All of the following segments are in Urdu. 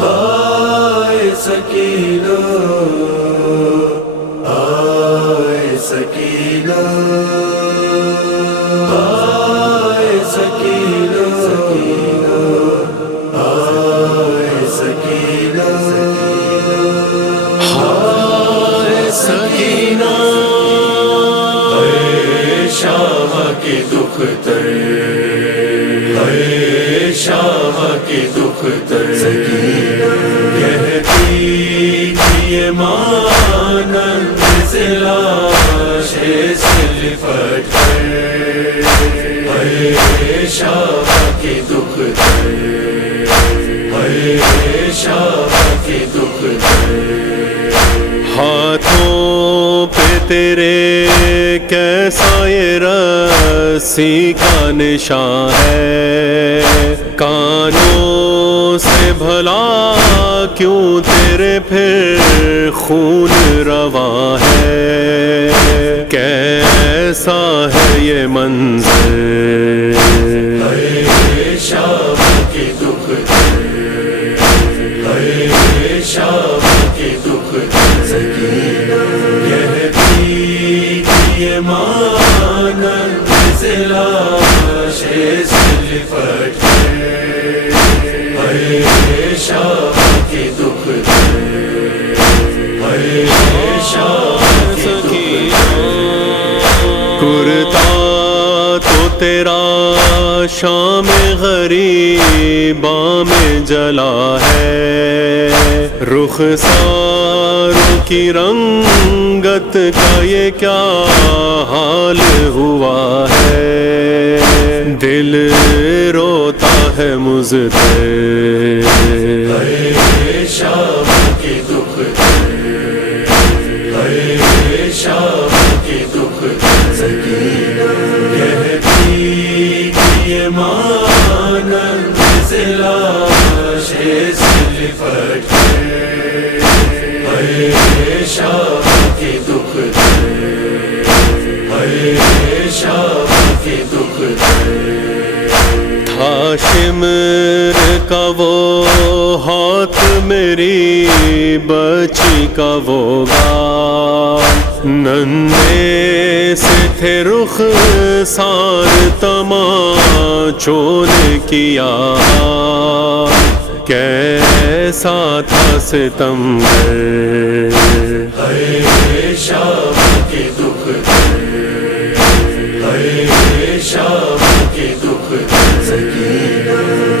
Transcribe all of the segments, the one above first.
آئے سکینہ آئے سکینہ آئے سکینہ آئے سکینہ آئے سکینہ اے شام کے دختر اے شام کے دختر کہتی کہ یہ مانند لاش سلفٹ کر اے شام کے دختر اے شام کے دختر ہاتھوں پہ تیرے کیسا یہ رسی کا نشان ہے، کانوں سے بھلا کیوں تیرے پھر خون رواں ہے، کیسا ہے یہ منظر اے شام کے دختر اے شام کے دختر کہتی کہ یہ مانند لاش سلفٹ اے شام کے دختر اے شام کے کرتا تو تیرا شام غریباں میں جلا ہے، رخساروں کی رنگت کا یہ کیا حال ہوا ہے، دل روتا ہے مضطر اے شام کے دختر اے شام کے دختر کہتی کہ یہ مانند لاش سلفٹ اے شام کے دختر اے شام کے دختر تھا شمر کا وہ ہاتھ میری بچی کا وہ گال، ننھے سے تھے رخ سار تماچوں نے کیا، کیسا تھا ستمگر اے شام کے دختر اے شام کے دختر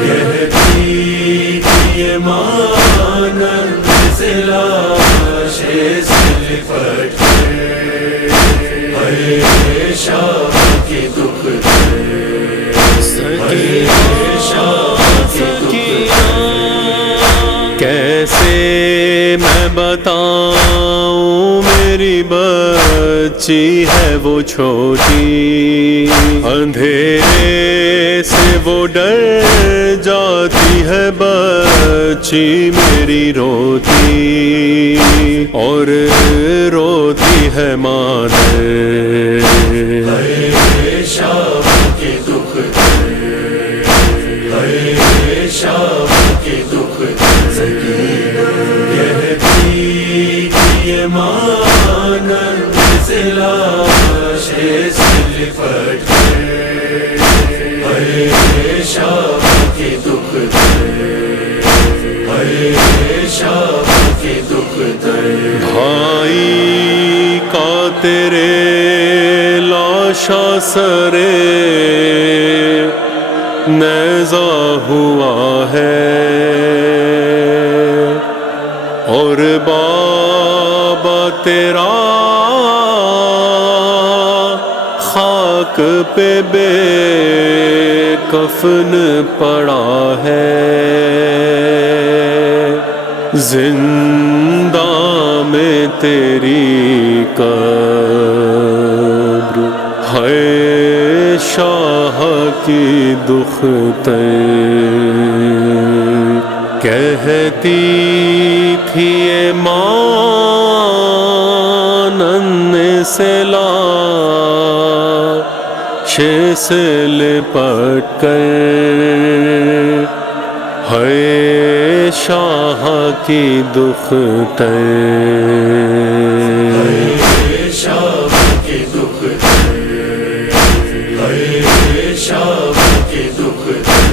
کہتی کہ یہ مانند لاش سلفٹ اے شام کے دختر اے شام کے دختر کیسے میں بتاؤں میری بچی ہے وہ چھوٹی، اندھیرے سے وہ ڈر جاتی ہے بچی میری روتی، اور روتی ہے مادر اے شام کے دختر اے شام کے دختر کہتی کہ یہ مانند لاش سلفٹ اے شام کے دختر اے شام کے دختر بھائی کا تیرے لاشا سرے نیزہ ہوا ہے، اور بابا تیرا خاک پہ بے کفن پڑا ہے، زندہ میں تیری قبر ہے شاہ کی دختر، کہتی تھی یہ مانند سے لاش سے لپٹ کر ہے شاہ کی دختر شام کے دکھ ہے شام کے دکھ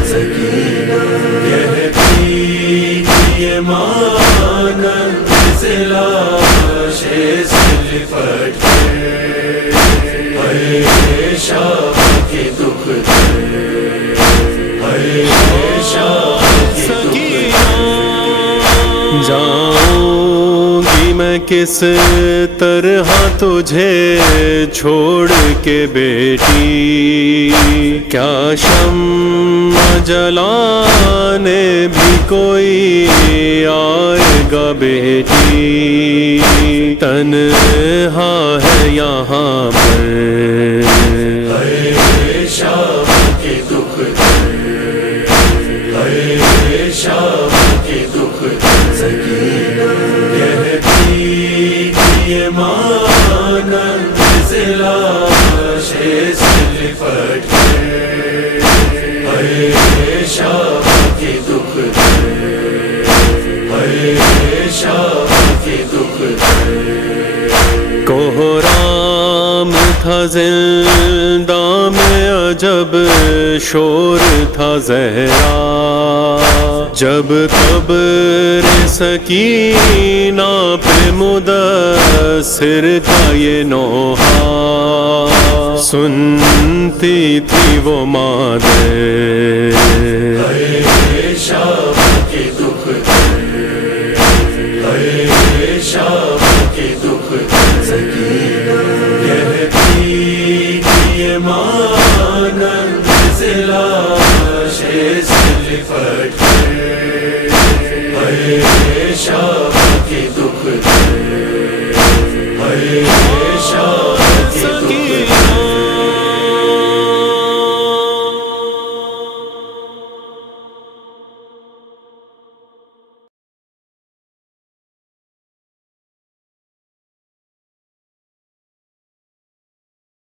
سکینہ کہتی یہ مانند سے لاشیں سے لپٹ کے ہے شام کے دکھ ہے شام کے دکھ جاؤں گی میں کس طرح تجھے چھوڑ کے بیٹی، کیا شمع جلانے بھی کوئی آئے گا بیٹی، تنہا ہے یہاں پر شام کے دکھ ہے شام کے دکھ سکینہ کہتی یہ مانند سے لاشیں سے لپٹ کے ہے شام کے دکھ ہے شام کے دکھ کوہرام تھا زندہ میں عجب شور تھا زہرا، جب قبر سکینہ پہ مدثر کا یہ نوحہ سنتی تھی وہ مادر شام کے دکھ ہے شام کے دکھ سکینہ کہتی یہ مانند سے لاشیں سے لپٹ کے ہے شام